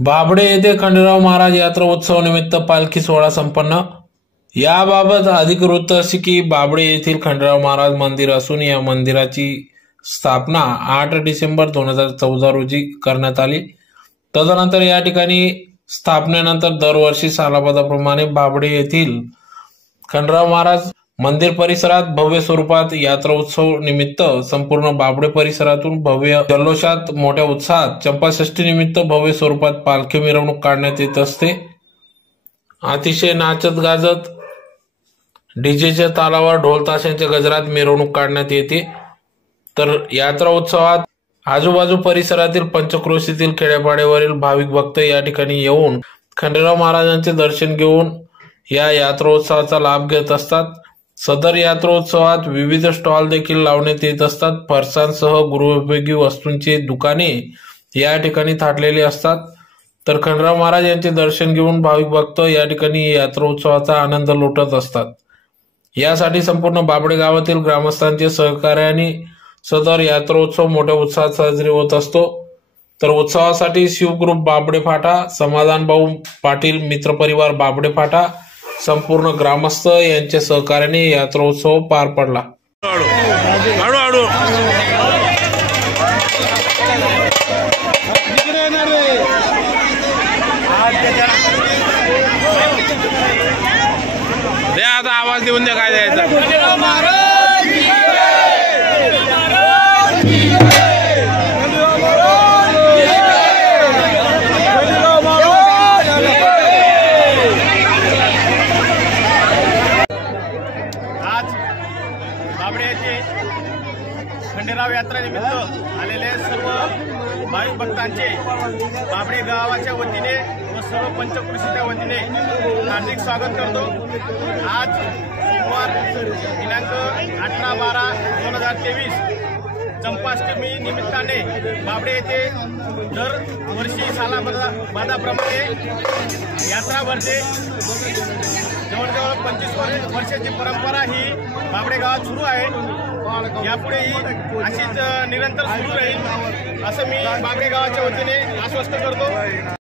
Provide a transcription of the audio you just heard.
बाभडे येथे खंडेराव महाराज यात्रा उत्सव निमित्त पालखी सोहळा संपन्न। याबाबत अधिक वृत्त असे की बाभडे येथील खंडेराव महाराज मंदिर असून या मंदिराची स्थापना 8 डिसेंबर 2014 रोजी करण्यात आली। तदनंतर या ठिकाणी स्थापनेनंतर दरवर्षी सालाबादाप्रमाणे बाभडे येथील खंडेराव महाराज मंदिर परिसरात भव्य स्वरूपात यात्रा उत्सव निमित्त संपूर्ण बाभडे परिसरातून भव्य जल्लोषात मोठ्या उत्साहात चंपाषष्ठी निमित्त भव्य स्वरूपात पालखी मिरवणूक काढण्यात येत असते। अतिशय नाचत गाजत डीजेच्या तालावर ढोल ताशांच्या गजरात मिरवणूक काढण्यात येते। तर यात्रा उत्सवात आजूबाजू परिसरातील पंचक्रोशीतील खेड्यापाड्यावरील भाविक भक्त या ठिकाणी येऊन खंडेराव महाराजांचे दर्शन घेऊन या यात्रोत्सवाचा लाभ घेत असतात। सदर यात्रोत्सवात विविध स्टॉल देखील लावण्यात येत असतात। फरसाणसह गृहोपयोगी वस्तूंची दुकाने या ठिकाणी थाटलेली असतात। तर खंडेराव महाराज यांचे दर्शन घेऊन भाविक भक्त या ठिकाणी यात्रोत्सवाचा आनंद लुटत असतात। यासाठी संपूर्ण बाभडे गावातील ग्रामस्थांचे सहकार्याने सदर यात्रोत्सव मोठ्या उत्साहात साजरी होत असतो। तर उत्सवासाठी शिवग्रुप बाभडे फाटा, समाधान भाऊ पाटील मित्रपरिवार बाभडे फाटा, संपूर्ण ग्रामस्थ यांच्या सहकार्याने यात्रोत्सव पार पडला। आता आवाज देऊन द्या काय द्यायचा। बाभडे येथे खंडेराव यात्रा निमित्त आलेले सर्व भाविक भक्तांचे बाभडे गावाच्या वतीने व सर्व पंचक्रोशीच्या वतीने हार्दिक स्वागत करतो। आज सोमवार दिनांक 18/12/2023 चंपाष्टमी निमित्ताने बाभडे येथे दरवर्षी सालाबादाप्रमाणे यात्रा भरते। जवळजवळ 25 वर्षाची परंपरा ही बाभडे गावात सुरू आहे। यापुढेही अशीच निरंतर सुरू राहील असं मी बाभडे गावाच्या वतीने आश्वस्त करतो।